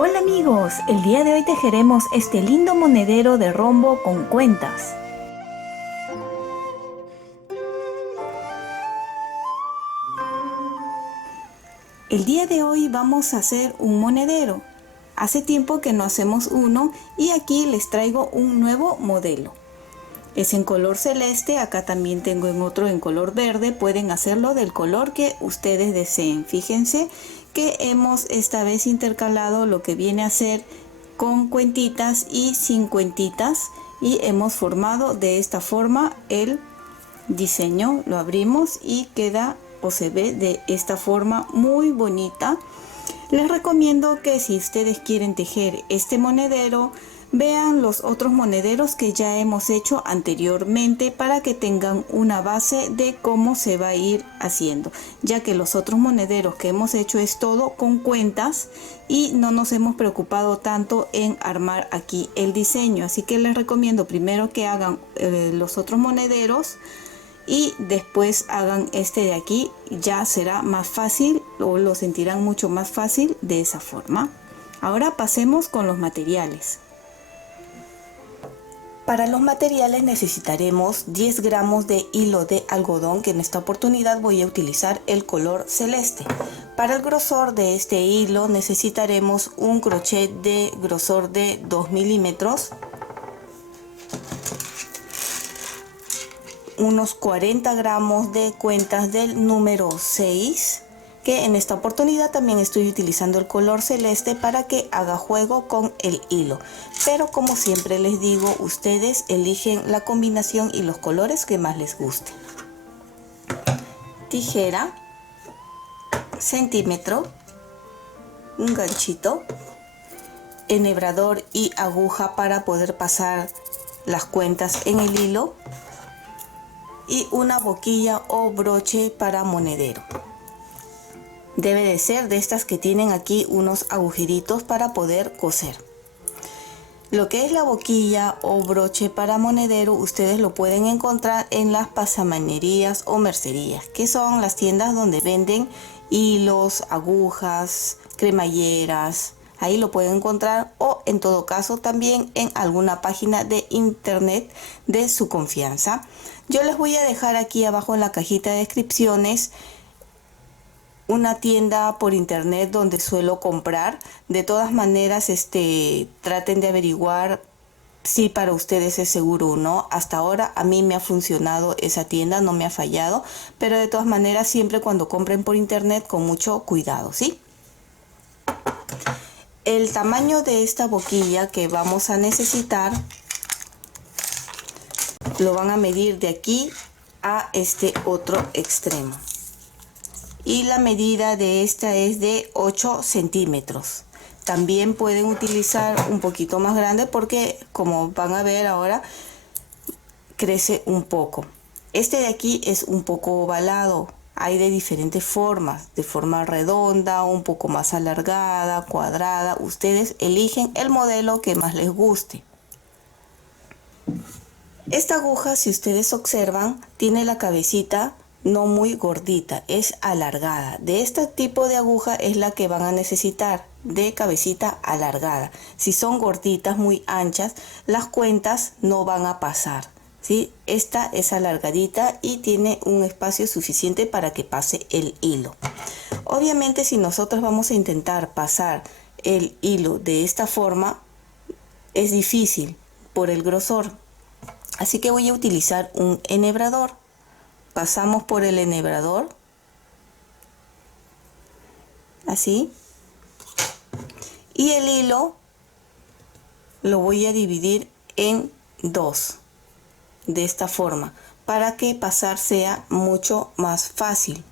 Hola amigos, el día de hoy tejeremos este lindo monedero de rombo con cuentas. El día de hoy vamos a hacer un monedero. Hace tiempo que no hacemos uno y aquí les traigo un nuevo modelo. Es en color celeste, acá también tengo en otro en color verde, pueden hacerlo del color que ustedes deseen. Fíjense que hemos esta vez intercalado lo que viene a ser con cuentitas y sin cuentitas y hemos formado de esta forma el diseño. Lo abrimos y queda o se ve de esta forma muy bonita. Les recomiendo que si ustedes quieren tejer este monedero, vean los otros monederos que ya hemos hecho anteriormente para que tengan una base de cómo se va a ir haciendo, ya que los otros monederos que hemos hecho es todo con cuentas y no nos hemos preocupado tanto en armar aquí el diseño. Así que les recomiendo primero que hagan los otros monederos y después hagan este de aquí. Ya será más fácil o lo sentirán mucho más fácil de esa forma. Ahora pasemos con los materiales. Para los materiales necesitaremos 10 gramos de hilo de algodón, que en esta oportunidad voy a utilizar el color celeste. Para el grosor de este hilo necesitaremos un crochet de grosor de 2 milímetros, unos 40 gramos de cuentas del número 6, que en esta oportunidad también estoy utilizando el color celeste para que haga juego con el hilo, pero como siempre les digo, ustedes eligen la combinación y los colores que más les guste. Tijera, centímetro, un ganchito, enhebrador y aguja para poder pasar las cuentas en el hilo y una boquilla o broche para monedero. Debe de ser de estas que tienen aquí unos agujeritos para poder coser. Lo que es la boquilla o broche para monedero ustedes lo pueden encontrar en las pasamanerías o mercerías, que son las tiendas donde venden hilos, agujas, cremalleras. Ahí lo pueden encontrar, o en todo caso también en alguna página de internet de su confianza. Yo les voy a dejar aquí abajo en la cajita de descripciones una tienda por internet donde suelo comprar. De todas maneras, traten de averiguar si para ustedes es seguro o no. Hasta ahora a mí me ha funcionado esa tienda, no me ha fallado, pero de todas maneras siempre cuando compren por internet con mucho cuidado, ¿sí? El tamaño de esta boquilla que vamos a necesitar lo van a medir de aquí a este otro extremo. Y la medida de esta es de 8 centímetros. También pueden utilizar un poquito más grande porque, como van a ver ahora, crece un poco. Este de aquí es un poco ovalado. Hay de diferentes formas, de forma redonda, un poco más alargada, cuadrada. Ustedes eligen el modelo que más les guste. Esta aguja, si ustedes observan, tiene la cabecita no muy gordita, es alargada. De este tipo de aguja es la que van a necesitar, de cabecita alargada. Si son gorditas, muy anchas, las cuentas no van a pasar, ¿sí? Esta es alargadita y tiene un espacio suficiente para que pase el hilo. Obviamente, si nosotros vamos a intentar pasar el hilo de esta forma, es difícil por el grosor. Así que voy a utilizar un enhebrador. Pasamos por el enhebrador, así, y el hilo lo voy a dividir en dos, de esta forma, para que pasar sea mucho más fácil.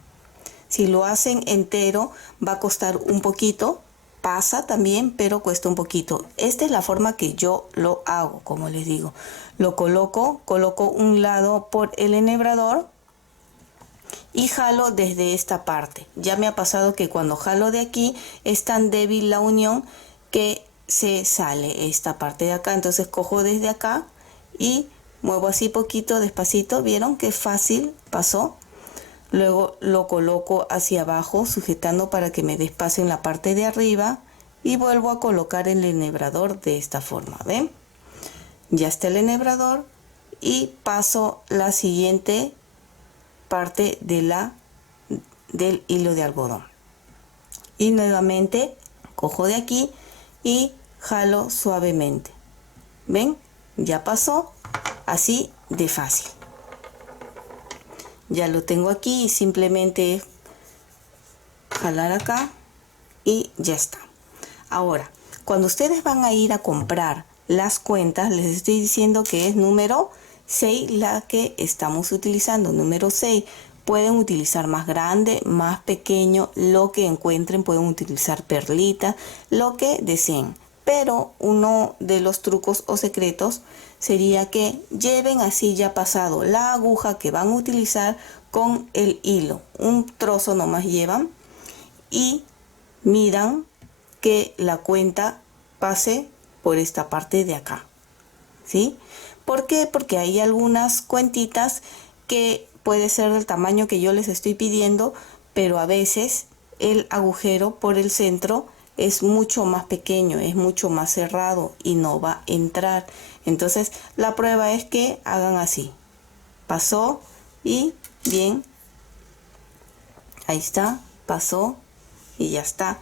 Si lo hacen entero va a costar un poquito, pasa también, pero cuesta un poquito. Esta es la forma que yo lo hago, como les digo. Lo coloco un lado por el enhebrador y jalo desde esta parte. Ya me ha pasado que cuando jalo de aquí es tan débil la unión que se sale esta parte de acá. Entonces cojo desde acá y muevo así poquito, despacito. ¿Vieron qué fácil pasó? Luego lo coloco hacia abajo, sujetando para que me dé espacio en la parte de arriba y vuelvo a colocar el enhebrador de esta forma. ¿Ven? Ya está el enhebrador y paso la siguiente parte del hilo de algodón. Y nuevamente cojo de aquí y jalo suavemente. ¿Ven? Ya pasó, así de fácil. Ya lo tengo aquí y simplemente jalar acá y ya está. Ahora, cuando ustedes van a ir a comprar las cuentas, les estoy diciendo que es número 6 la que estamos utilizando. Número 6. Pueden utilizar más grande, más pequeño, lo que encuentren. Pueden utilizar perlitas, lo que deseen. Pero uno de los trucos o secretos sería que lleven así ya pasado la aguja que van a utilizar con el hilo. Un trozo nomás llevan y midan que la cuenta pase por esta parte de acá. ¿Sí? ¿Por qué? Porque hay algunas cuentitas que puede ser del tamaño que yo les estoy pidiendo, pero a veces el agujero por el centro es mucho más pequeño, es mucho más cerrado y no va a entrar. Entonces la prueba es que hagan así. Pasó y bien. Ahí está, pasó y ya está.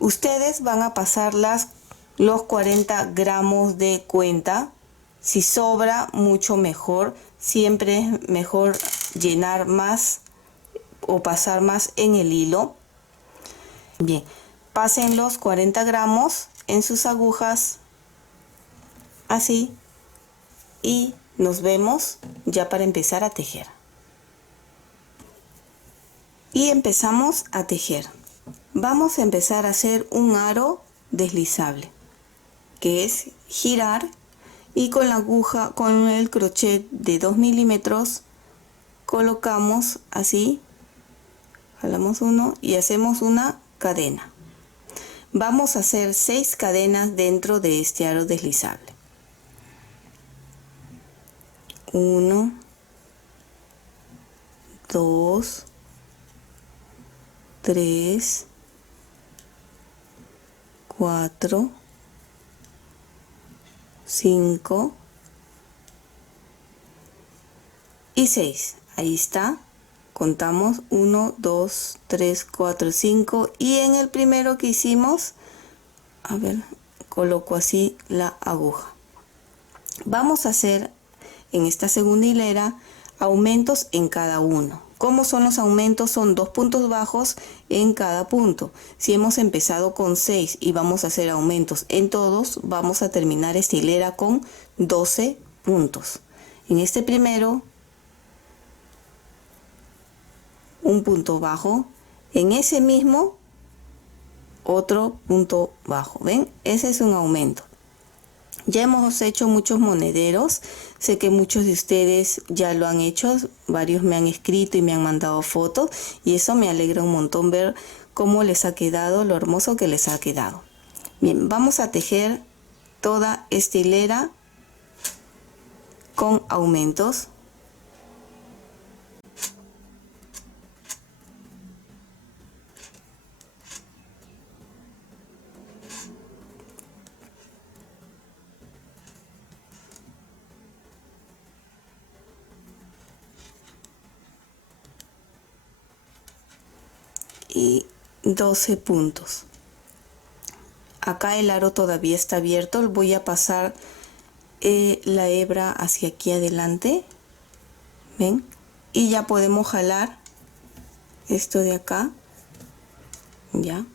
Ustedes van a pasar los 40 gramos de cuenta. Si sobra, mucho mejor. Siempre es mejor llenar más o pasar más en el hilo. Bien, pasen los 40 gramos en sus agujas, así, y nos vemos ya para empezar a tejer. Y empezamos a tejer. Vamos a empezar a hacer un aro deslizable, que es girar, y con la aguja, con el crochet de 2 milímetros, colocamos así, jalamos uno y hacemos una cadena. Vamos a hacer 6 cadenas dentro de este aro deslizable. 1, 2, 3, 4, 5 y 6. Ahí está. Contamos 1, 2, 3, 4, 5 y en el primero que hicimos, a ver, coloco así la aguja. Vamos a hacer en esta segunda hilera aumentos en cada uno. ¿Cómo son los aumentos? Son 2 puntos bajos en cada punto. Si hemos empezado con 6 y vamos a hacer aumentos en todos, vamos a terminar esta hilera con 12 puntos. En este primero, un punto bajo. En ese mismo, otro punto bajo. ¿Ven? Ese es un aumento. Ya hemos hecho muchos monederos. Sé que muchos de ustedes ya lo han hecho. Varios me han escrito y me han mandado fotos. Y eso me alegra un montón ver cómo les ha quedado, lo hermoso que les ha quedado. Bien, vamos a tejer toda esta hilera con aumentos. Y 12 puntos. Acá el aro todavía está abierto. Voy a pasar la hebra hacia aquí adelante. ¿Ven? Y ya podemos jalar esto de acá. Ya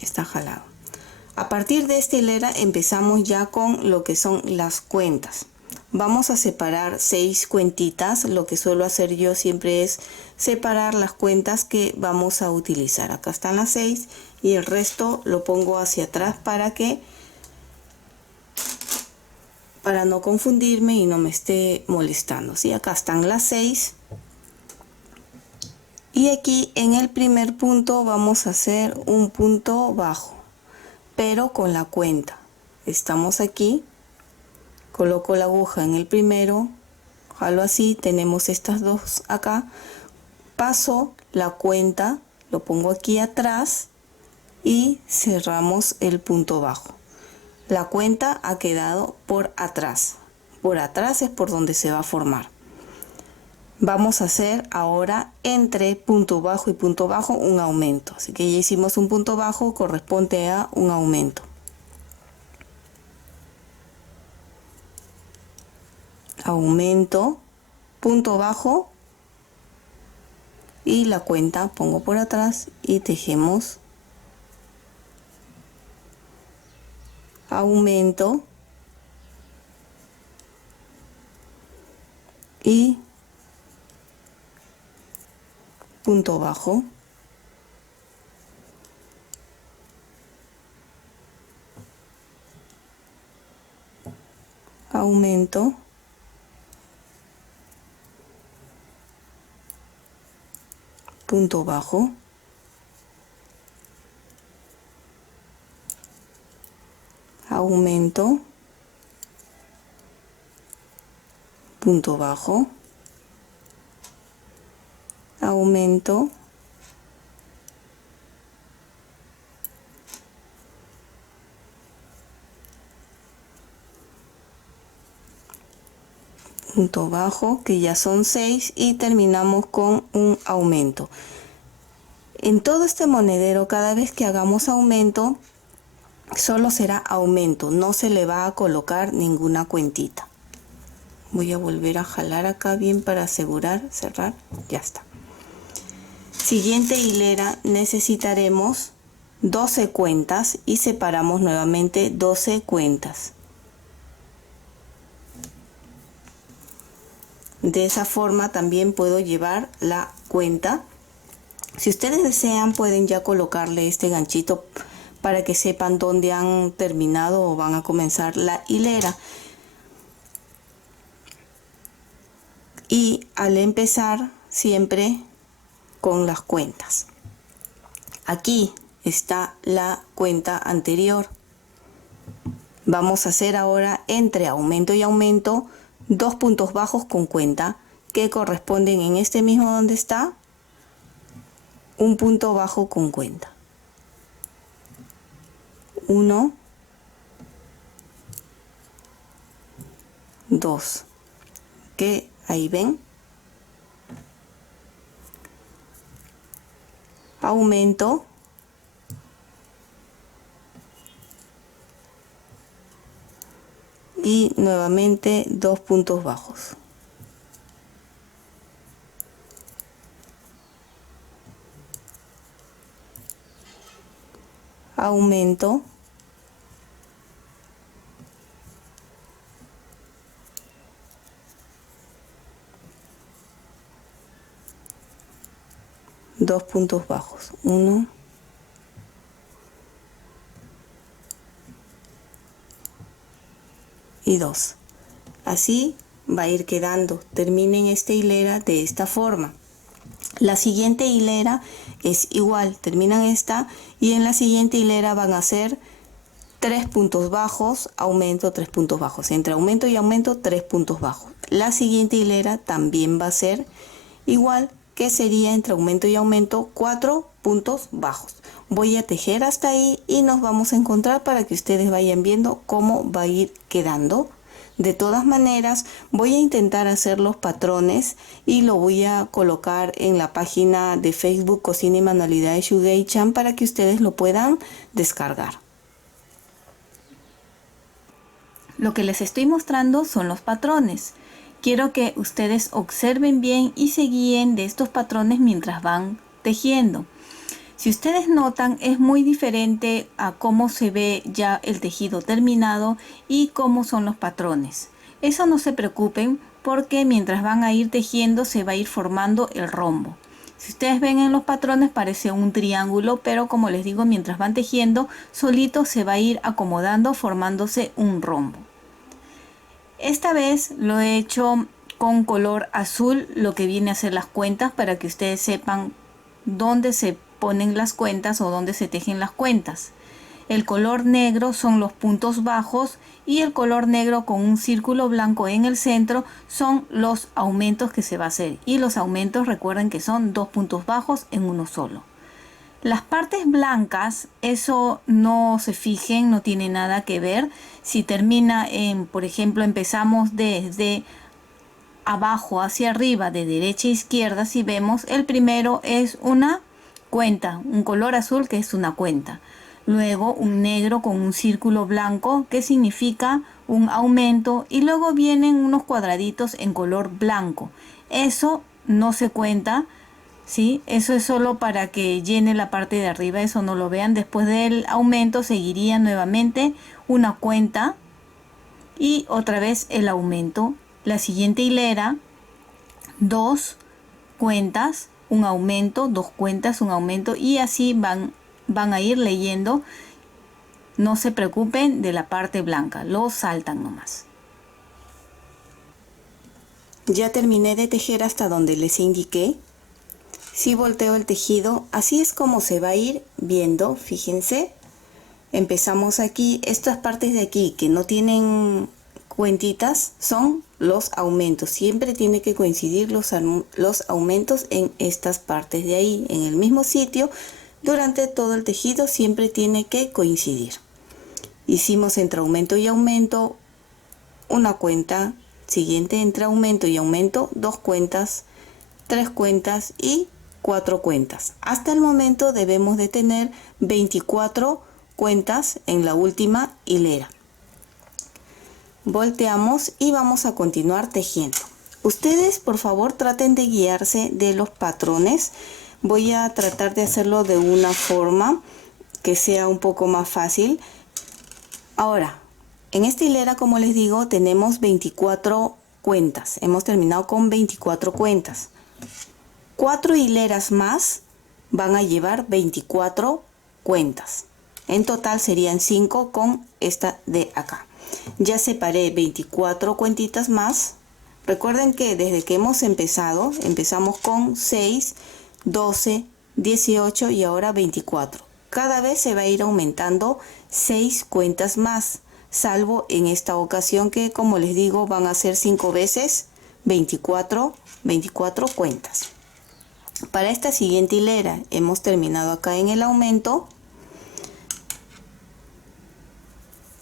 está jalado. A partir de esta hilera empezamos ya con lo que son las cuentas. Vamos a separar 6 cuentitas. Lo que suelo hacer yo siempre es separar las cuentas que vamos a utilizar. Acá están las 6 y el resto lo pongo hacia atrás para no confundirme y no me esté molestando. ¿Sí? Acá están las 6. Y aquí en el primer punto vamos a hacer un punto bajo, pero con la cuenta. Estamos aquí. Coloco la aguja en el primero, jalo así, tenemos estas dos acá, paso la cuenta, lo pongo aquí atrás y cerramos el punto bajo. La cuenta ha quedado por atrás. Por atrás es por donde se va a formar. Vamos a hacer ahora entre punto bajo y punto bajo un aumento. Así que ya hicimos un punto bajo, corresponde a un aumento. Aumento, punto bajo y la cuenta pongo por atrás y tejemos aumento y punto bajo, aumento, punto bajo, aumento, punto bajo, aumento, punto bajo, que ya son 6, y terminamos con un aumento. En todo este monedero, cada vez que hagamos aumento, solo será aumento, no se le va a colocar ninguna cuentita. Voy a volver a jalar acá bien para asegurar, cerrar, ya está. Siguiente hilera necesitaremos 12 cuentas y separamos nuevamente 12 cuentas. De esa forma también puedo llevar la cuenta. Si ustedes desean, pueden ya colocarle este ganchito para que sepan dónde han terminado o van a comenzar la hilera. Y al empezar siempre con las cuentas. Aquí está la cuenta anterior. Vamos a hacer ahora entre aumento y aumento 2 puntos bajos con cuenta que corresponden en este mismo donde está un punto bajo con cuenta. 1, 2, que ahí ven, aumento, y nuevamente 2 puntos bajos. Aumento, dos puntos bajos, 1, y 2. Así va a ir quedando. Terminen esta hilera de esta forma. La siguiente hilera es igual, terminan esta y en la siguiente hilera van a ser 3 puntos bajos, aumento, 3 puntos bajos. Entre aumento y aumento, 3 puntos bajos. La siguiente hilera también va a ser igual, que sería entre aumento y aumento 4 puntos bajos. Voy a tejer hasta ahí y nos vamos a encontrar para que ustedes vayan viendo cómo va a ir quedando. De todas maneras, voy a intentar hacer los patrones y lo voy a colocar en la página de Facebook Cocina y Manualidades Shuguei-chan para que ustedes lo puedan descargar. Lo que les estoy mostrando son los patrones. Quiero que ustedes observen bien y se guíen de estos patrones mientras van tejiendo. Si ustedes notan, es muy diferente a cómo se ve ya el tejido terminado y cómo son los patrones. Eso no se preocupen porque mientras van a ir tejiendo se va a ir formando el rombo. Si ustedes ven en los patrones parece un triángulo, pero como les digo, mientras van tejiendo solito se va a ir acomodando formándose un rombo. Esta vez lo he hecho con color azul, lo que viene a ser las cuentas, para que ustedes sepan dónde se ponen las cuentas o dónde se tejen las cuentas. El color negro son los puntos bajos y el color negro con un círculo blanco en el centro son los aumentos que se va a hacer. Y los aumentos, recuerden que son 2 puntos bajos en uno solo. Las partes blancas, eso no se fijen, no tiene nada que ver. Si termina en, por ejemplo, empezamos desde abajo hacia arriba, de derecha a izquierda, si vemos, el primero es una cuenta, un color azul que es una cuenta. Luego un negro con un círculo blanco que significa un aumento, y luego vienen unos cuadraditos en color blanco. Eso no se cuenta, ¿sí? Eso es solo para que llene la parte de arriba, eso no lo vean. Después del aumento seguiría nuevamente una cuenta y otra vez el aumento. La siguiente hilera, dos cuentas, un aumento, dos cuentas, un aumento, y así van a ir leyendo. No se preocupen de la parte blanca, lo saltan nomás. Ya terminé de tejer hasta donde les indiqué. Si volteo el tejido, así es como se va a ir viendo, fíjense. Empezamos aquí, estas partes de aquí que no tienen cuentitas son los aumentos. Siempre tiene que coincidir los aumentos en estas partes de ahí, en el mismo sitio. Durante todo el tejido siempre tiene que coincidir. Hicimos entre aumento y aumento una cuenta, siguiente entre aumento y aumento, dos cuentas, tres cuentas y cuatro cuentas. Hasta el momento debemos de tener 24 cuentas en la última hilera. Volteamos y vamos a continuar tejiendo. Ustedes por favor traten de guiarse de los patrones. Voy a tratar de hacerlo de una forma que sea un poco más fácil. Ahora, en esta hilera, como les digo, tenemos 24 cuentas. Hemos terminado con 24 cuentas. 4 hileras más van a llevar 24 cuentas. En total serían 5 con esta de acá. Ya separé 24 cuentitas más. Recuerden que desde que hemos empezado, empezamos con 6, 12, 18 y ahora 24. Cada vez se va a ir aumentando 6 cuentas más, salvo en esta ocasión que, como les digo, van a ser 5 veces 24 cuentas. Para esta siguiente hilera hemos terminado acá en el aumento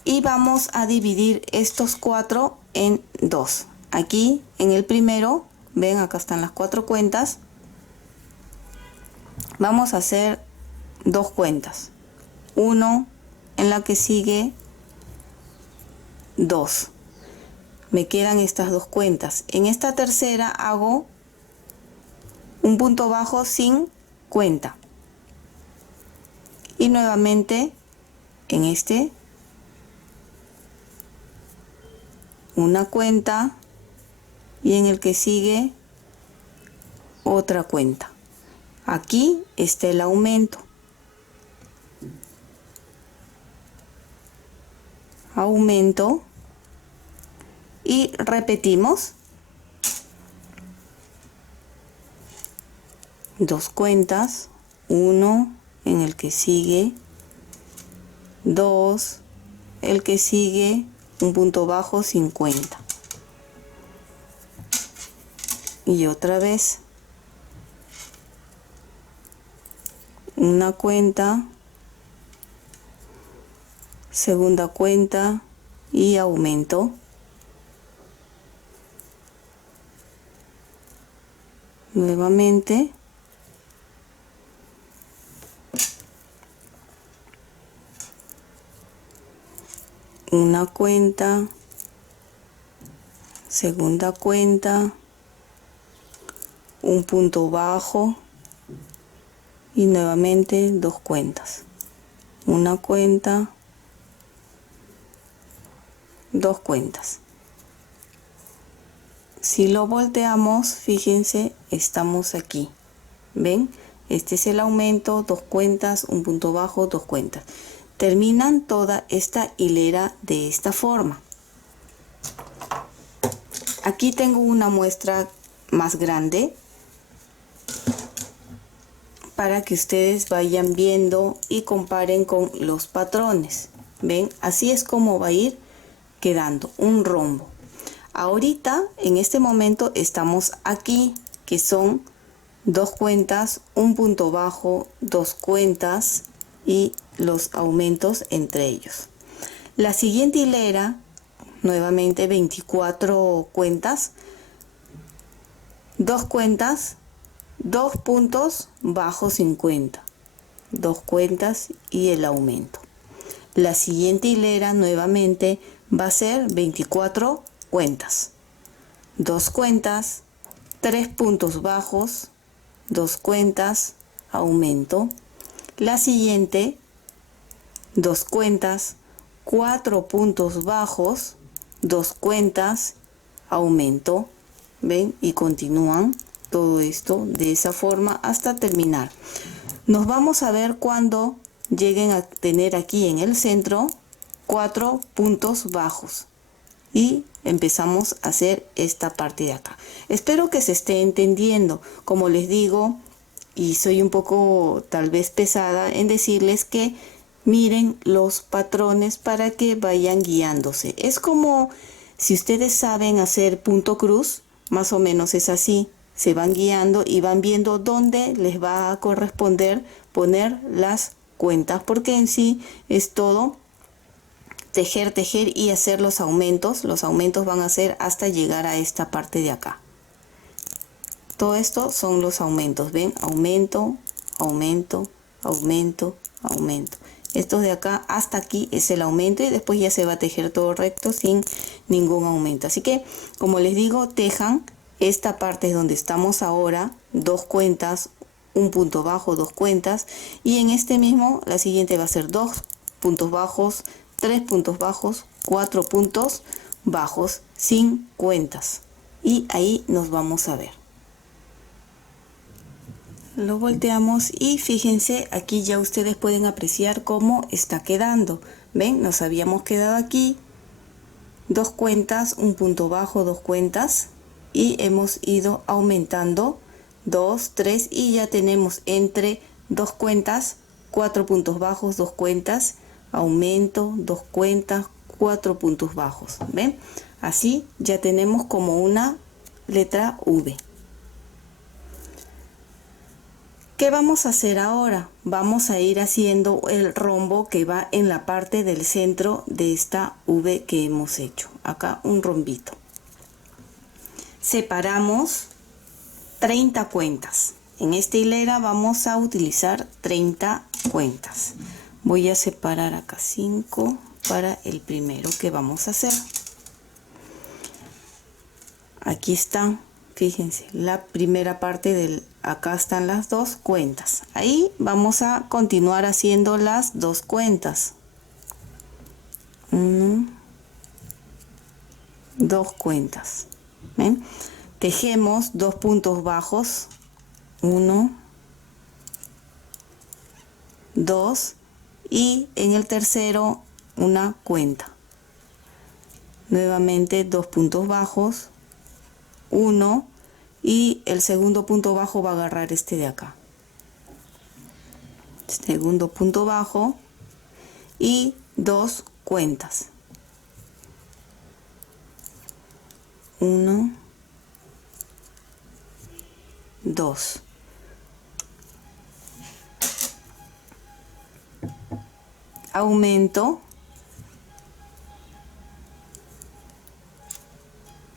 y vamos a dividir estos 4 en 2. Aquí en el primero, ven, acá están las 4 cuentas. Vamos a hacer 2 cuentas, 1 en la que sigue 2. Me quedan estas 2 cuentas. En esta tercera hago un punto bajo sin cuenta y nuevamente en este una cuenta y en el que sigue otra cuenta. Aquí está el aumento. Aumento y repetimos 2 cuentas, 1 en el que sigue 2, el que sigue un punto bajo 50 y otra vez una cuenta, segunda cuenta y aumento, nuevamente una cuenta, segunda cuenta, un punto bajo y nuevamente 2 cuentas, una cuenta, 2 cuentas. Si lo volteamos, fíjense, estamos aquí, ven, este es el aumento, 2 cuentas, un punto bajo, 2 cuentas. Terminan toda esta hilera de esta forma. Aquí tengo una muestra más grande para que ustedes vayan viendo y comparen con los patrones. Ven, así es como va a ir quedando un rombo. Ahorita en este momento estamos aquí, que son 2 cuentas, un punto bajo, 2 cuentas y los aumentos entre ellos. La siguiente hilera, nuevamente 24 cuentas, 2 cuentas, 2 puntos bajo 50, 2 cuentas y el aumento. La siguiente hilera nuevamente va a ser 24 cuentas, 2 cuentas, 3 puntos bajos, 2 cuentas, aumento. La siguiente, 2 cuentas, 4 puntos bajos, 2 cuentas, aumento. ¿Ven? Y continúan todo esto de esa forma hasta terminar. Nos vamos a ver cuando lleguen a tener aquí en el centro 4 puntos bajos. Y empezamos a hacer esta parte de acá. Espero que se esté entendiendo. Como les digo, y soy un poco tal vez pesada en decirles que miren los patrones para que vayan guiándose. Es como si ustedes saben hacer punto cruz, más o menos es así. Se van guiando y van viendo dónde les va a corresponder poner las cuentas, porque en sí es todo tejer, tejer y hacer los aumentos. Los aumentos van a ser hasta llegar a esta parte de acá. Todo esto son los aumentos, ¿ven? Aumento, aumento, aumento, aumento. Estos de acá hasta aquí es el aumento y después ya se va a tejer todo recto sin ningún aumento. Así que, como les digo, tejan esta parte donde estamos ahora, 2 cuentas, un punto bajo, 2 cuentas. Y en este mismo, la siguiente va a ser 2 puntos bajos, 3 puntos bajos, 4 puntos bajos sin cuentas. Y ahí nos vamos a ver. Lo volteamos y fíjense, aquí ya ustedes pueden apreciar cómo está quedando. ¿Ven? Nos habíamos quedado aquí 2 cuentas, un punto bajo, 2 cuentas. Y hemos ido aumentando 2, 3 y ya tenemos entre 2 cuentas, 4 puntos bajos, 2 cuentas, aumento, 2 cuentas, 4 puntos bajos. ¿Ven? Así ya tenemos como una letra V. ¿Qué vamos a hacer ahora? Vamos a ir haciendo el rombo que va en la parte del centro de esta V que hemos hecho. Acá un rombito. Separamos 30 cuentas. En esta hilera vamos a utilizar 30 cuentas. Voy a separar acá 5 para el primero que vamos a hacer. Aquí están, fíjense, la primera parte del... Acá están las 2 cuentas. Ahí vamos a continuar haciendo las 2 cuentas. 1, 2 cuentas. ¿Ven? Tejemos 2 puntos bajos. 1, 2 y en el tercero una cuenta. Nuevamente 2 puntos bajos. 1 y el segundo punto bajo va a agarrar este de acá. Segundo punto bajo y 2 cuentas. 1, 2. Aumento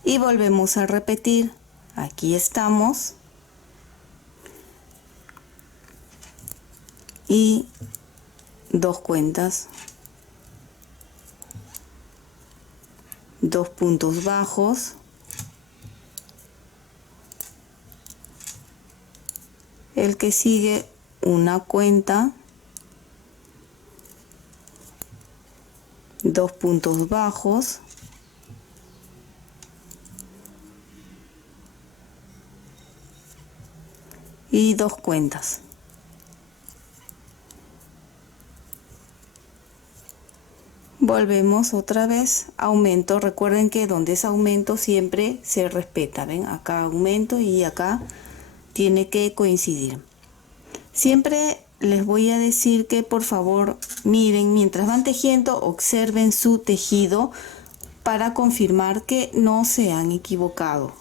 y volvemos a repetir. Aquí estamos y 2 cuentas, 2 puntos bajos, el que sigue una cuenta, 2 puntos bajos, y 2 cuentas. Volvemos otra vez, aumento. Recuerden que donde es aumento siempre se respeta. ¿Ven? Acá aumento y acá tiene que coincidir. Siempre les voy a decir que por favor miren, mientras van tejiendo, observen su tejido para confirmar que no se han equivocado.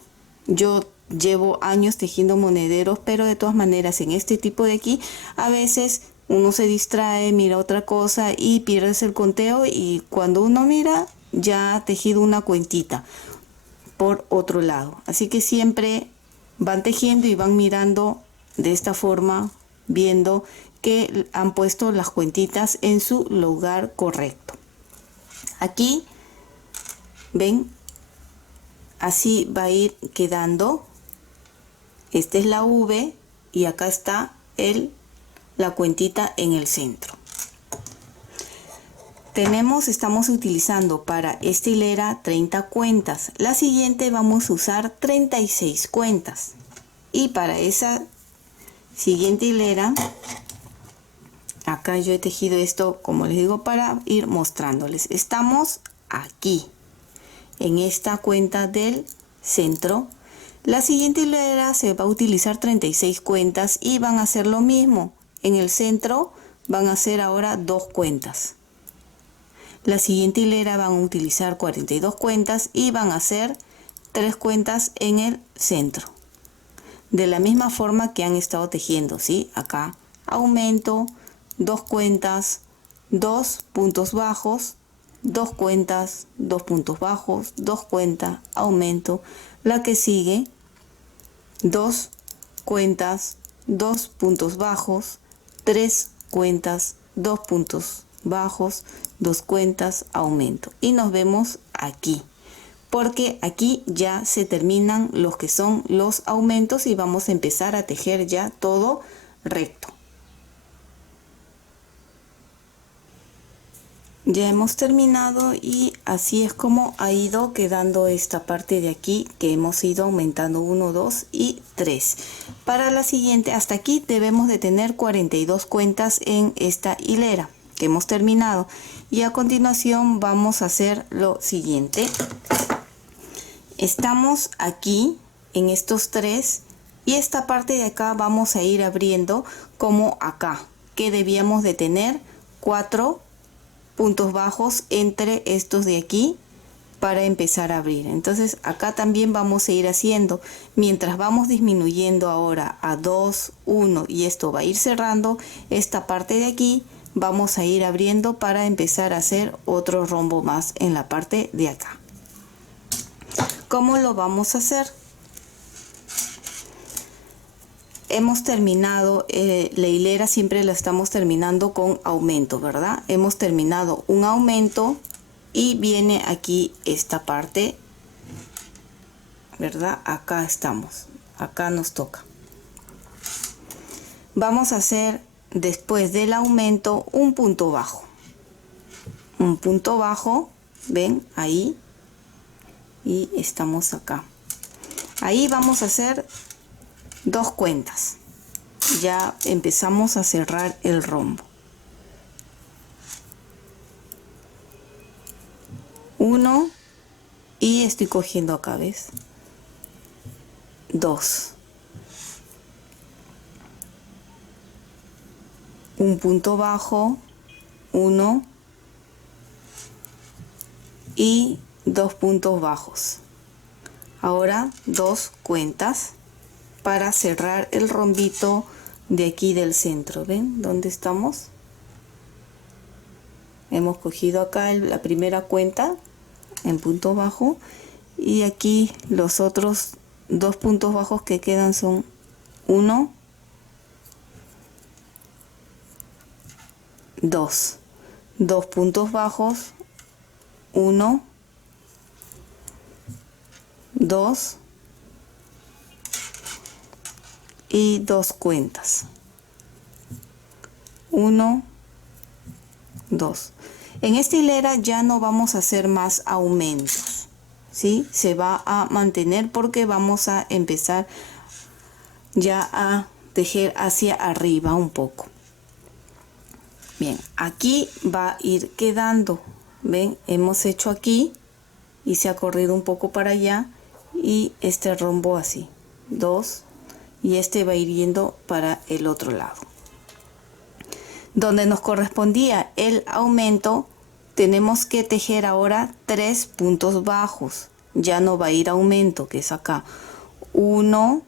Yo llevo años tejiendo monederos, pero de todas maneras en este tipo de aquí a veces uno se distrae, mira otra cosa y pierdes el conteo, y cuando uno mira ya ha tejido una cuentita por otro lado. Así que siempre van tejiendo y van mirando de esta forma, viendo que han puesto las cuentitas en su lugar correcto. Aquí ven, así va a ir quedando. Esta es la V y acá está la cuentita en el centro. Estamos utilizando para esta hilera 30 cuentas. La siguiente vamos a usar 36 cuentas. Y para esa siguiente hilera, acá yo he tejido esto, como les digo, para ir mostrándoles. Estamos aquí, en esta cuenta del centro. La siguiente hilera se va a utilizar 36 cuentas y van a hacer lo mismo. En el centro van a hacer ahora 2 cuentas. La siguiente hilera van a utilizar 42 cuentas y van a hacer 3 cuentas en el centro. De la misma forma que han estado tejiendo, ¿sí? Acá aumento, 2 cuentas, 2 puntos bajos, 2 cuentas, 2 puntos bajos, 2 cuentas, aumento. La que sigue, 2 cuentas, 2 puntos bajos, 3 cuentas, 2 puntos bajos, 2 cuentas, aumento. Y nos vemos aquí, porque aquí ya se terminan los que son los aumentos y vamos a empezar a tejer ya todo recto. Ya hemos terminado y así es como ha ido quedando esta parte de aquí, que hemos ido aumentando 1, 2 y 3. Para la siguiente, hasta aquí debemos de tener 42 cuentas en esta hilera que hemos terminado. Y a continuación vamos a hacer lo siguiente. Estamos aquí en estos 3 y esta parte de acá vamos a ir abriendo como acá, que debíamos de tener 4 puntos bajos entre estos de aquí para empezar a abrir. Entonces acá también vamos a ir haciendo, mientras vamos disminuyendo ahora a 2, 1 y esto va a ir cerrando, esta parte de aquí vamos a ir abriendo para empezar a hacer otro rombo más en la parte de acá. ¿Cómo lo vamos a hacer? Hemos terminado la hilera, siempre la estamos terminando con aumento, ¿verdad? Hemos terminado un aumento y viene aquí esta parte, ¿verdad? Acá estamos, acá nos toca. Vamos a hacer después del aumento un punto bajo. Un punto bajo, ven ahí, y estamos acá. Ahí vamos a hacer 2 cuentas. Ya empezamos a cerrar el rombo. 1 y estoy cogiendo acá, ¿ves? 2. Un punto bajo, 1 y 2 puntos bajos. Ahora 2 cuentas para cerrar el rombito de aquí del centro. ¿Ven dónde estamos? Hemos cogido acá la primera cuenta en punto bajo y aquí los otros 2 puntos bajos que quedan son 1, 2, 2 puntos bajos, 1, 2 y 2 cuentas, 1, 2. En esta hilera ya no vamos a hacer más aumentos, ¿sí? Se va a mantener porque vamos a empezar ya a tejer hacia arriba un poco. Bien, aquí va a ir quedando, ven, hemos hecho aquí y se ha corrido un poco para allá y este rombo así, 2, y este va a ir yendo para el otro lado. Donde nos correspondía el aumento, tenemos que tejer ahora 3 puntos bajos. Ya no va a ir aumento, que es acá. 1,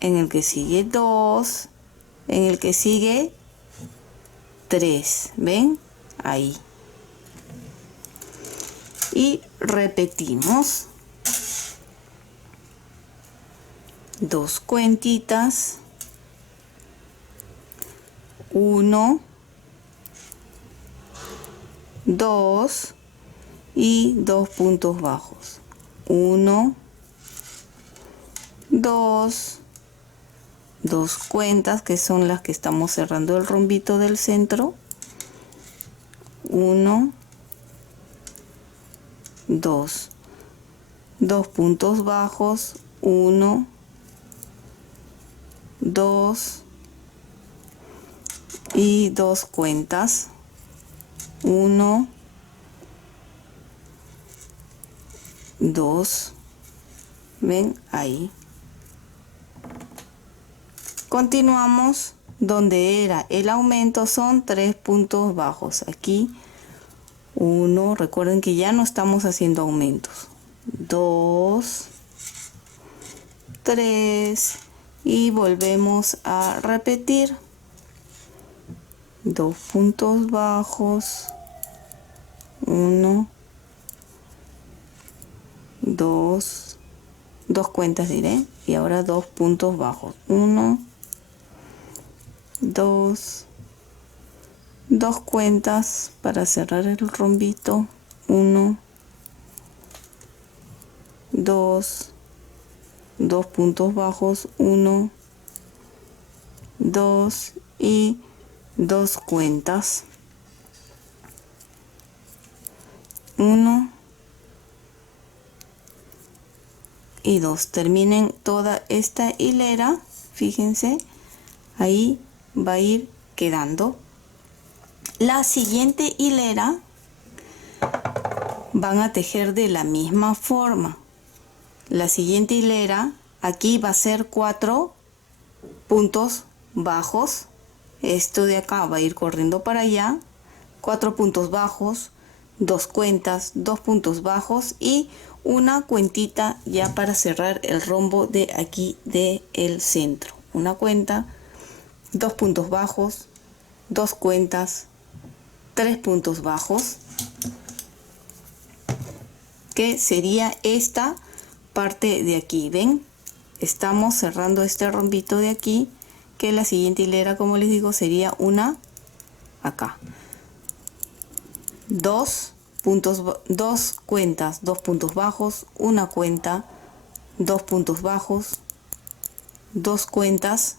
en el que sigue 2, en el que sigue 3, ¿ven? Ahí. Y repetimos 2 cuentitas, 1, 2 y 2 puntos bajos, 1, 2, 2 cuentas que son las que estamos cerrando el rombito del centro, 1, 2, 2 puntos bajos, 1, 2 y 2 cuentas, 1, 2, ven ahí. Continuamos donde era el aumento, son 3 puntos bajos. Aquí 1, recuerden que ya no estamos haciendo aumentos. 2, 3 y volvemos a repetir. 2 puntos bajos, 1, 2, 2 cuentas diré, y ahora 2 puntos bajos, 1, 2, 2 cuentas para cerrar el rombito, 1, 2, 2 puntos bajos, 1, 2 y 2 cuentas, 1 y 2. Terminen toda esta hilera, fíjense, ahí va a ir quedando. La siguiente hilera van a tejer de la misma forma. La siguiente hilera, aquí va a ser 4 puntos bajos. Esto de acá va a ir corriendo para allá, 4 puntos bajos, 2 cuentas, 2 puntos bajos y una cuentita ya para cerrar el rombo de aquí del centro. Una cuenta, 2 puntos bajos, 2 cuentas, 3 puntos bajos, que sería esta parte de aquí. ¿Ven? Estamos cerrando este rombito de aquí, que la siguiente hilera, como les digo, sería una acá. 2 puntos, 2 cuentas, 2 puntos bajos, una cuenta, 2 puntos bajos, 2 cuentas,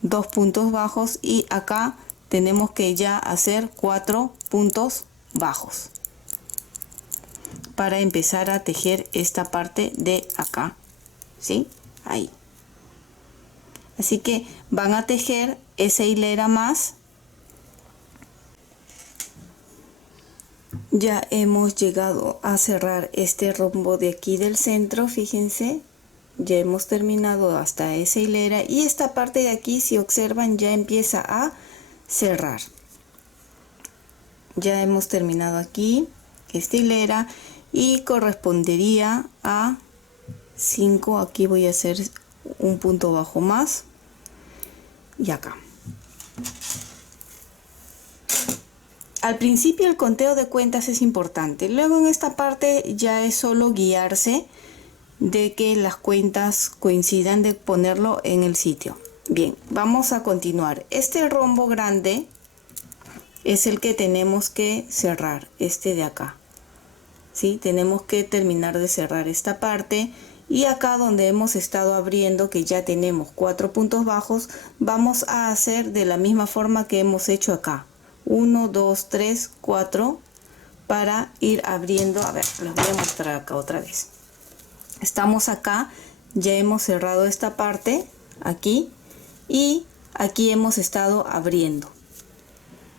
2 puntos bajos y acá tenemos que ya hacer 4 puntos bajos para empezar a tejer esta parte de acá, ¿sí? Ahí. Así que van a tejer esa hilera más. Ya hemos llegado a cerrar este rombo de aquí del centro, fíjense. Ya hemos terminado hasta esa hilera y esta parte de aquí, si observan, ya empieza a cerrar. Ya hemos terminado aquí esta hilera y correspondería a 5. Aquí voy a hacer un punto bajo más y acá. Al principio el conteo de cuentas es importante, luego en esta parte ya es solo guiarse de que las cuentas coincidan, de ponerlo en el sitio. Bien, vamos a continuar. Este rombo grande es el que tenemos que cerrar, este de acá. ¿Sí? Tenemos que terminar de cerrar esta parte y acá donde hemos estado abriendo, que ya tenemos 4 puntos bajos, vamos a hacer de la misma forma que hemos hecho acá. 1, 2, 3, 4 para ir abriendo. A ver, les voy a mostrar acá otra vez. Estamos acá, ya hemos cerrado esta parte aquí y aquí hemos estado abriendo.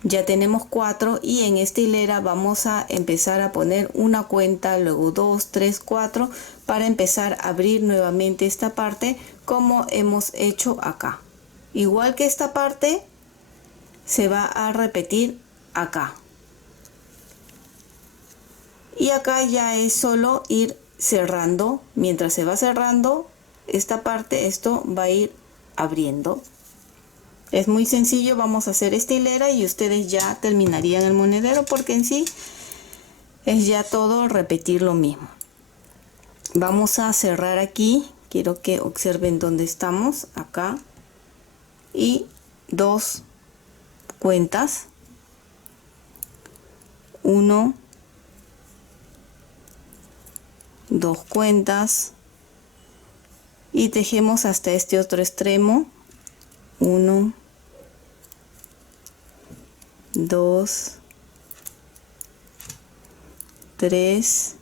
Ya tenemos 4 y en esta hilera vamos a empezar a poner una cuenta, luego 2, 3, 4 para empezar a abrir nuevamente esta parte como hemos hecho acá. Igual que esta parte se va a repetir acá. Y acá ya es solo ir cerrando. Mientras se va cerrando esta parte, esto va a ir abriendo. Es muy sencillo. Vamos a hacer esta hilera y ustedes ya terminarían el monedero, porque en sí es ya todo repetir lo mismo. Vamos a cerrar aquí. Quiero que observen dónde estamos, acá, y 2 cuentas, 1, 2 cuentas, y tejemos hasta este otro extremo, 1, 2, 3,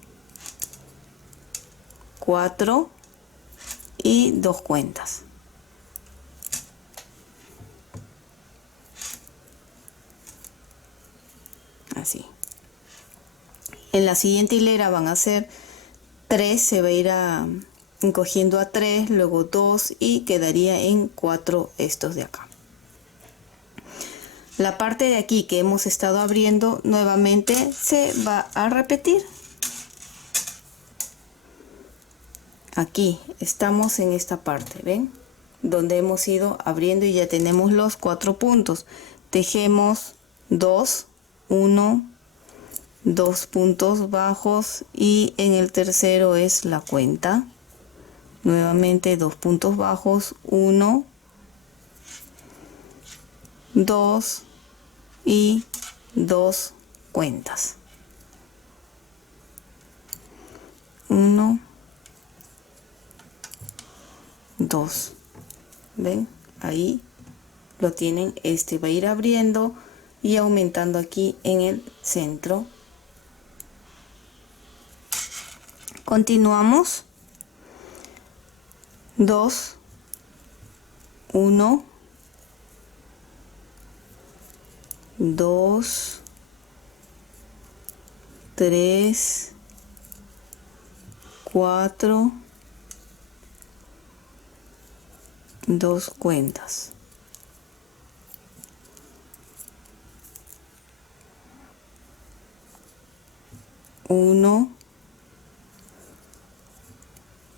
4 y 2 cuentas. Así. En la siguiente hilera van a ser 3, se va a ir encogiendo a 3, luego 2 y quedaría en 4 estos de acá. La parte de aquí que hemos estado abriendo nuevamente se va a repetir. Aquí estamos en esta parte, ¿ven? Donde hemos ido abriendo y ya tenemos los 4 puntos. Tejemos 2, 1, 2 puntos bajos y en el tercero es la cuenta. Nuevamente 2 puntos bajos, 1, 2 y 2 cuentas. 1, 2. ¿Ven? Ahí lo tienen. Este va a ir abriendo y aumentando aquí en el centro. Continuamos. 2, 1, 2, 3, 4, 2 cuentas. 1,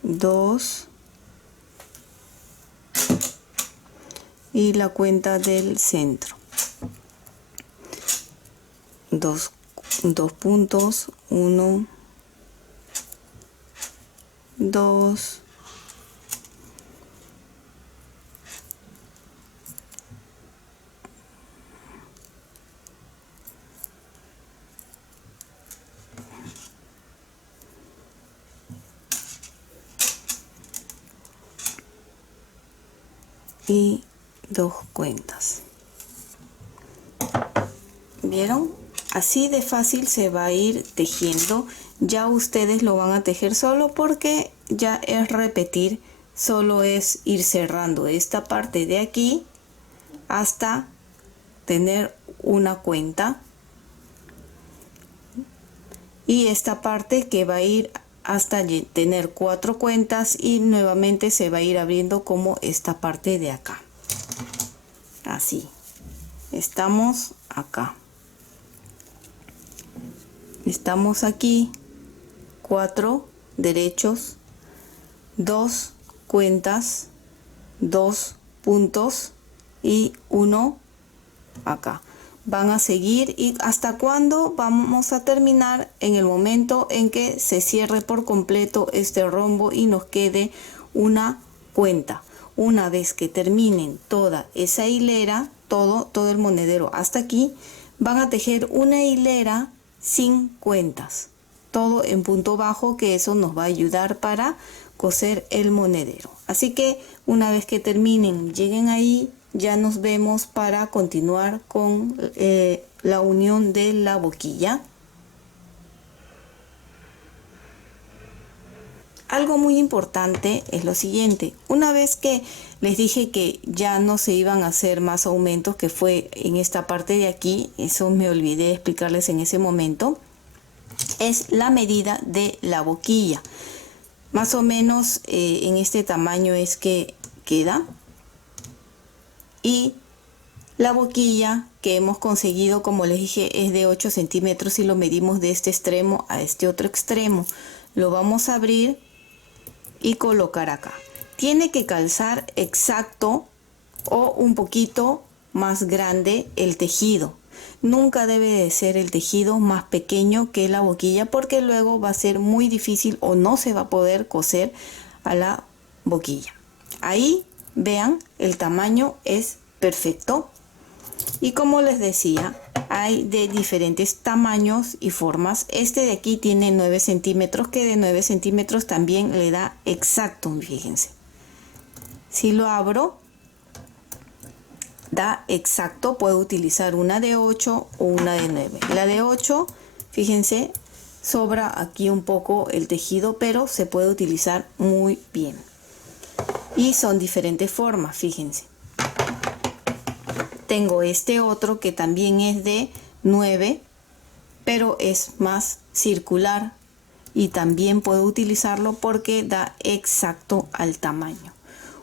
2 y la cuenta del centro. 2 puntos, 1, 2, y 2 cuentas. ¿Vieron? Así de fácil se va a ir tejiendo. Ya ustedes lo van a tejer solo porque ya es repetir, solo es ir cerrando esta parte de aquí hasta tener una cuenta, y esta parte que va a ir hasta tener 4 cuentas y nuevamente se va a ir abriendo como esta parte de acá. Así estamos acá, estamos aquí, 4 derechos, 2 cuentas, 2 puntos y 1 acá. Van a seguir y hasta cuando vamos a terminar, en el momento en que se cierre por completo este rombo y nos quede una cuenta. Una vez que terminen toda esa hilera, todo el monedero hasta aquí, van a tejer una hilera sin cuentas, todo en punto bajo, que eso nos va a ayudar para coser el monedero. Así que una vez que terminen, lleguen ahí, ya nos vemos para continuar con la unión de la boquilla. Algo muy importante es lo siguiente: una vez que les dije que ya no se iban a hacer más aumentos, que fue en esta parte de aquí, eso me olvidé explicarles en ese momento, es la medida de la boquilla. Más o menos en este tamaño es que queda. Y la boquilla que hemos conseguido, como les dije, es de 8 centímetros si lo medimos de este extremo a este otro extremo. lo vamos a abrir y colocar acá. Tiene que calzar exacto o un poquito más grande el tejido. Nunca debe de ser el tejido más pequeño que la boquilla, porque luego va a ser muy difícil o no se va a poder coser a la boquilla. Ahí vean, el tamaño es perfecto. Y como les decía, hay de diferentes tamaños y formas. Este de aquí tiene 9 centímetros, que de 9 centímetros también le da exacto, fíjense. Si lo abro, da exacto. Puedo utilizar una de 8 o una de 9. La de 8, fíjense, sobra aquí un poco el tejido, pero se puede utilizar muy bien. Y son diferentes formas, fíjense. Tengo este otro que también es de 9, pero es más circular, y también puedo utilizarlo porque da exacto al tamaño.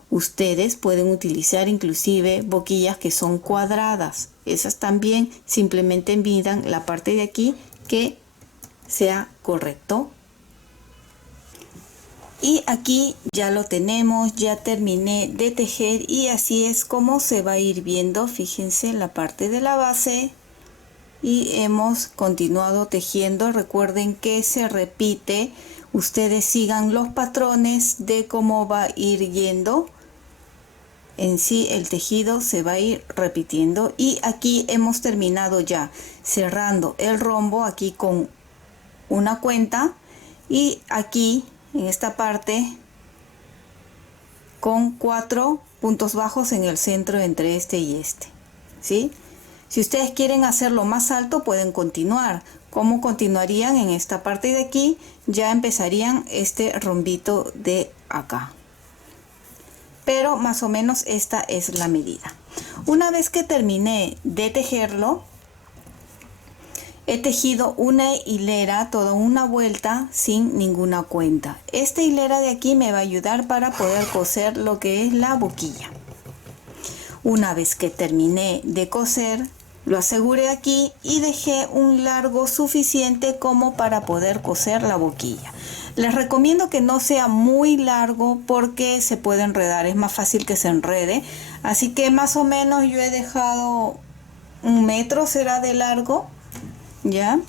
Ustedes pueden utilizar inclusive boquillas que son cuadradas. Esas también simplemente midan la parte de aquí que sea correcto. Y aquí ya lo tenemos, ya terminé de tejer y así es como se va a ir viendo. Fíjense la parte de la base y hemos continuado tejiendo. Recuerden que se repite, ustedes sigan los patrones de cómo va a ir yendo. En sí el tejido se va a ir repitiendo y aquí hemos terminado ya cerrando el rombo aquí con una cuenta y aquí en esta parte con 4 puntos bajos en el centro entre este y este, ¿sí? Si ustedes quieren hacerlo más alto pueden continuar. ¿Cómo continuarían? En esta parte de aquí ya empezarían este rombito de acá, pero más o menos esta es la medida. Una vez que terminé de tejerlo, he tejido una hilera, toda una vuelta sin ninguna cuenta. Esta hilera de aquí me va a ayudar para poder coser lo que es la boquilla. Una vez que terminé de coser, lo aseguré aquí y dejé un largo suficiente como para poder coser la boquilla. Les recomiendo que no sea muy largo porque se puede enredar, es más fácil que se enrede. Así que más o menos yo he dejado 1 metro será de largo. Ya,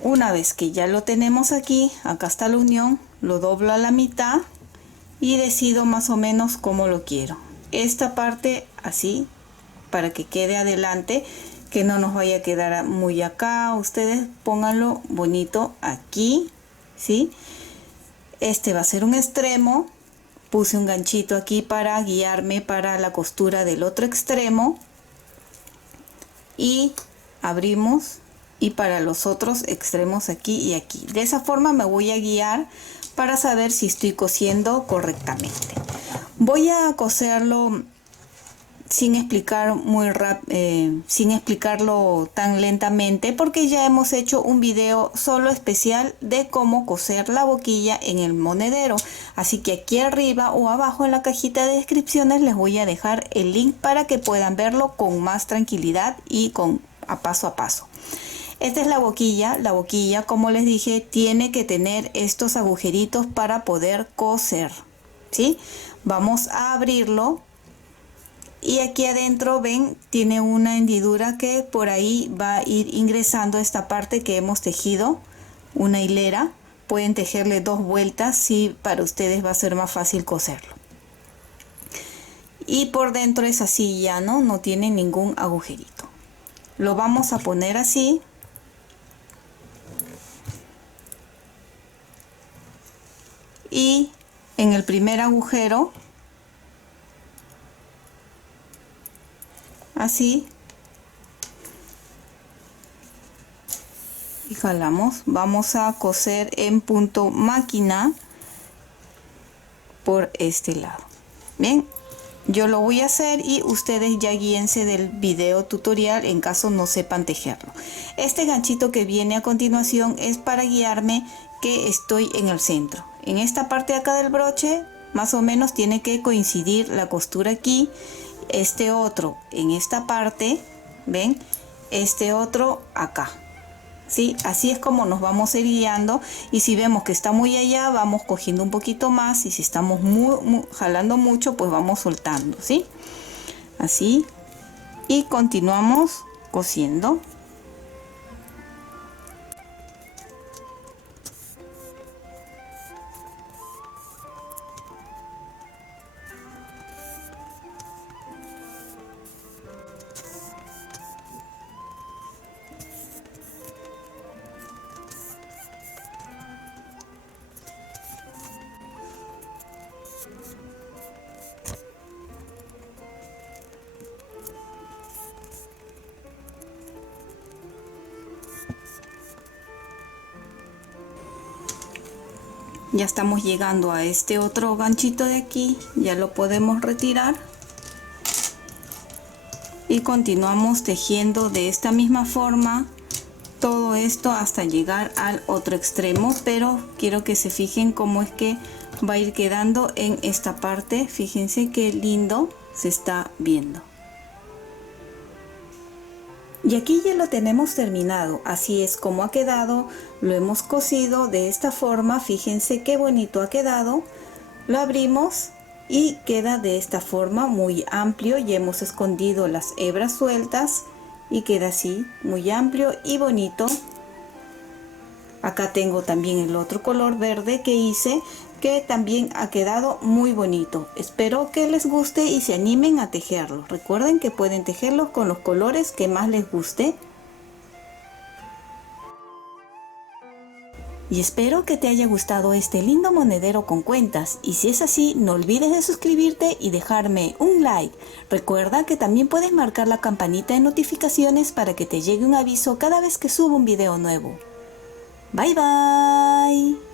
una vez que ya lo tenemos aquí, acá está la unión, lo doblo a la mitad y decido más o menos cómo lo quiero. Esta parte así, para que quede adelante, que no nos vaya a quedar muy acá. Ustedes pónganlo bonito aquí, ¿sí? Este va a ser un extremo. Puse un ganchito aquí para guiarme para la costura del otro extremo. Y abrimos y para los otros extremos aquí y aquí. De esa forma me voy a guiar para saber si estoy cosiendo correctamente. Voy a coserlo sin explicar sin explicarlo tan lentamente, porque ya hemos hecho un video solo especial de cómo coser la boquilla en el monedero. Así que aquí arriba o abajo en la cajita de descripciones les voy a dejar el link para que puedan verlo con más tranquilidad y a paso. Esta es la boquilla. La boquilla, como les dije, tiene que tener estos agujeritos para poder coser, ¿sí? Vamos a abrirlo. Y aquí adentro, ven, tiene una hendidura que por ahí va a ir ingresando esta parte que hemos tejido, una hilera. Pueden tejerle 2 vueltas si para ustedes va a ser más fácil coserlo. Y por dentro es así llano, no tiene ningún agujerito. Lo vamos a poner así. Y en el primer agujero, así, y jalamos. Vamos a coser en punto máquina por este lado. Bien, yo lo voy a hacer y ustedes ya guíense del video tutorial en caso no sepan tejerlo. Este ganchito que viene a continuación es para guiarme que estoy en el centro. En esta parte de acá del broche más o menos tiene que coincidir la costura aquí, este otro en esta parte, ven, este otro acá, ¿sí? Así es como nos vamos a ir guiando, y si vemos que está muy allá, vamos cogiendo un poquito más, y si estamos jalando mucho, pues vamos soltando, ¿sí? Así, y continuamos cosiendo. Ya estamos llegando a este otro ganchito de aquí, ya lo podemos retirar y continuamos tejiendo de esta misma forma todo esto hasta llegar al otro extremo, pero quiero que se fijen cómo es que va a ir quedando en esta parte. Fíjense qué lindo se está viendo. Y aquí ya lo tenemos terminado, así es como ha quedado, lo hemos cosido de esta forma, fíjense qué bonito ha quedado. Lo abrimos y queda de esta forma muy amplio, ya hemos escondido las hebras sueltas y queda así muy amplio y bonito. Acá tengo también el otro color verde que hice, que también ha quedado muy bonito. Espero que les guste y se animen a tejerlo. Recuerden que pueden tejerlo con los colores que más les guste. Y espero que te haya gustado este lindo monedero con cuentas, y si es así, no olvides de suscribirte y dejarme un like. Recuerda que también puedes marcar la campanita de notificaciones para que te llegue un aviso cada vez que subo un video nuevo. Bye bye.